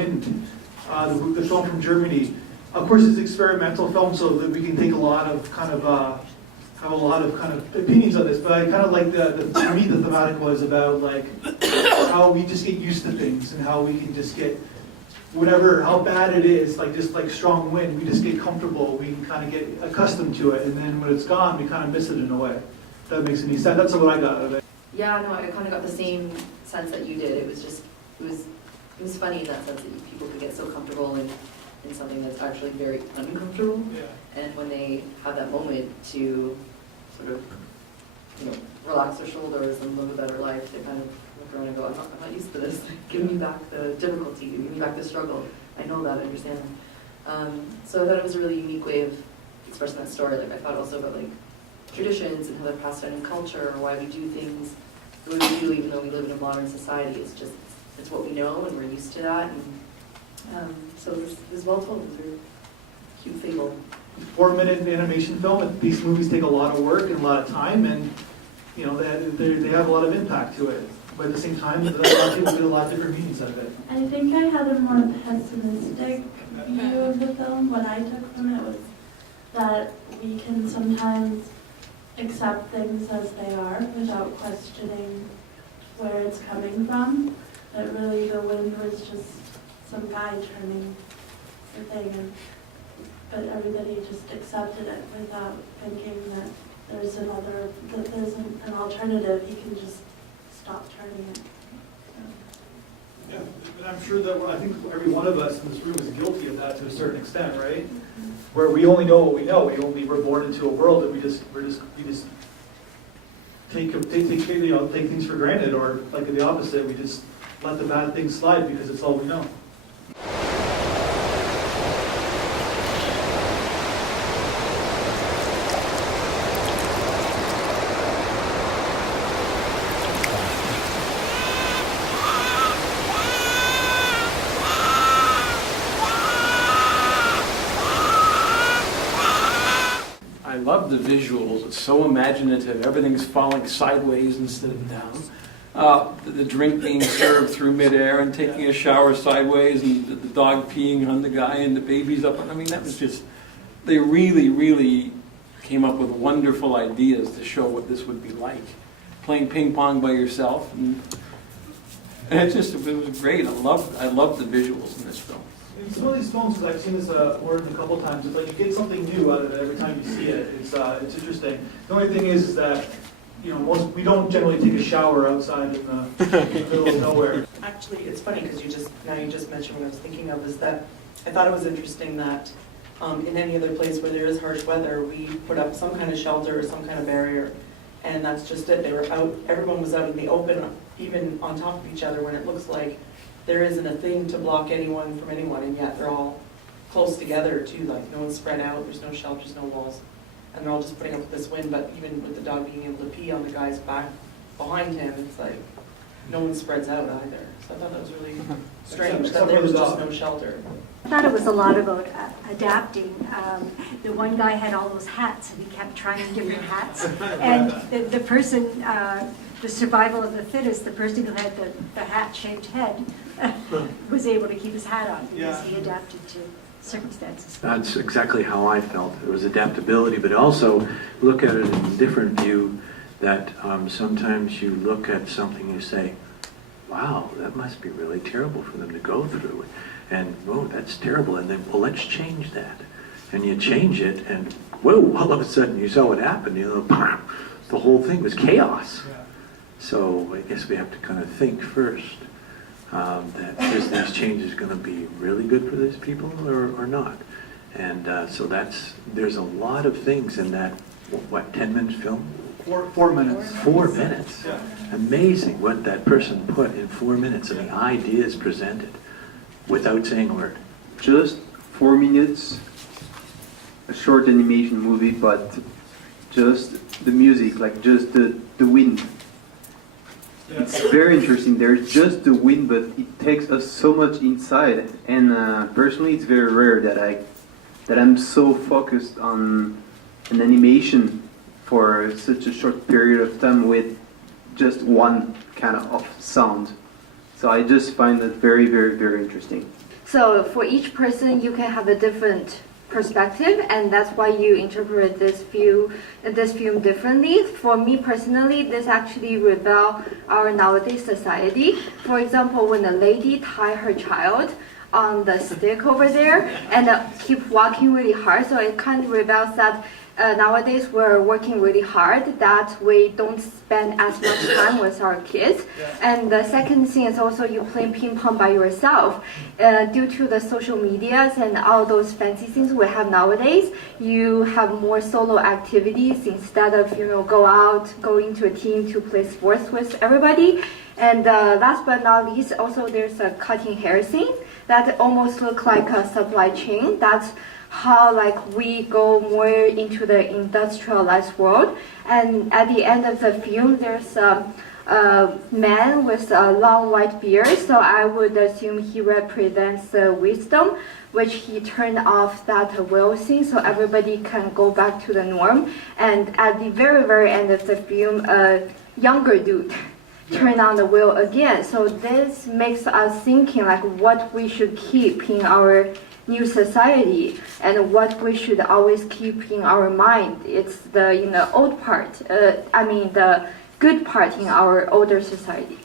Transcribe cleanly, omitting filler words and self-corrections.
Wind, the film from Germany. Of course, it's experimental film, so that we can take a lot of have a lot of opinions on this. But I kind of like for me, the thematic was about like how we just get used to things and how we can just get whatever, how bad it is, like just like strong wind, we just get comfortable. We can kind of get accustomed to it, and then when it's gone, we kind of miss it in a way. If that makes any sense. That's what I got out of it. Yeah, no, I kind of got the same sense that you did. It was funny in that sense that people could get so comfortable in something that's actually very uncomfortable. Yeah. And when they have that moment to sort of, relax their shoulders and live a better life, they kind of look around and go, I'm not used to this. Give me back the difficulty, give me back the struggle. I know that, I understand. So I thought it was a really unique way of expressing that story. Like I thought also about like traditions and how they're passed down in culture, or why we do things the way we do, even though we live in a modern society. It's what we know, and we're used to that. And so it was well told. It was a cute fable. 4-minute animation film. These movies take a lot of work and a lot of time, and they have a lot of impact to it. But at the same time, a lot of people get a lot of different meanings out of it. I think I had a more pessimistic view of the film. What I took from it was that we can sometimes accept things as they are without questioning where it's coming from. That really the wind was just some guy turning the thing, but everybody just accepted it without thinking that there's an alternative. You can just stop turning it. Yeah, and I'm sure that I think every one of us in this room is guilty of that to a certain extent, right? Where we only know what we know. We're born into a world that we just take things for granted, or like the opposite, we just let the bad things slide because it's all we know. I love the visuals. It's so imaginative. Everything's falling sideways instead of down. The drink being served through midair and taking a shower sideways, and the dog peeing on the guy and the baby's up. I mean, that was just, they really, really came up with wonderful ideas to show what this would be like. Playing ping pong by yourself. And it was great. I loved the visuals in this film. In some of these films, because I've seen this word a couple of times, it's like you get something new out of it every time you see it. It's interesting. The only thing is that we don't generally take a shower outside in the middle of nowhere. Actually, it's funny because you just mentioned what I was thinking of is that I thought it was interesting that in any other place where there is harsh weather, we put up some kind of shelter or some kind of barrier, and that's just it. They were out. Everyone was out in the open, even on top of each other, when it looks like there isn't a thing to block anyone from anyone, and yet they're all close together too. Like no one's spread out. There's no shelters, no walls. And they're all just putting up with this wind, but even with the dog being able to pee on the guy's back behind him, it's like no one spreads out either. So I thought that was really strange that there was just no shelter. I thought it was a lot about adapting. The one guy had all those hats, and he kept trying different hats. And the person, the survival of the fittest, the person who had the hat-shaped head, was able to keep his hat on because he adapted to circumstances. That's exactly how I felt. It was adaptability, but also look at it in a different view, that sometimes you look at something and you say, wow, that must be really terrible for them to go through. And, whoa, that's terrible. And then, well, let's change that. And you change it, and, whoa, all of a sudden you saw what happened. The whole thing was chaos. Yeah. So I guess we have to kind of think first. That is these changes going to be really good for these people or not? And so there's a lot of things in that, 10-minute film? 4 minutes. 4 minutes. Yeah. Amazing what that person put in 4 minutes, and the ideas presented without saying a word. Just 4 minutes, a short animation movie, but just the music, like just the wind. Yeah. It's very interesting. There's just the wind, but it takes us so much inside. And personally, it's very rare that I'm so focused on an animation for such a short period of time with just one kind of sound. So I just find that very, very, very interesting. So for each person, you can have a different perspective, and that's why you interpret this film differently. For me personally, this actually reveal our nowadays society. For example, when a lady tie her child on the stick over there and keep walking really hard, so it kind of reveals that nowadays we're working really hard, that we don't spend as much time with our kids. And the second thing is also you playing ping pong by yourself. Due to the social medias and all those fancy things we have nowadays, you have more solo activities instead of, go into a team to play sports with everybody. And last but not least, also there's a cutting hair scene that almost look like a supply chain. That's how we go more into the industrialized world. And at the end of the film, there's a man with a long white beard, so I would assume he represents wisdom, which he turned off that wheel scene so everybody can go back to the norm. And at the very, very end of the film, a younger dude turn on the wheel again. So this makes us thinking what we should keep in our new society and what we should always keep in our mind. It's the old part, the good part in our older society.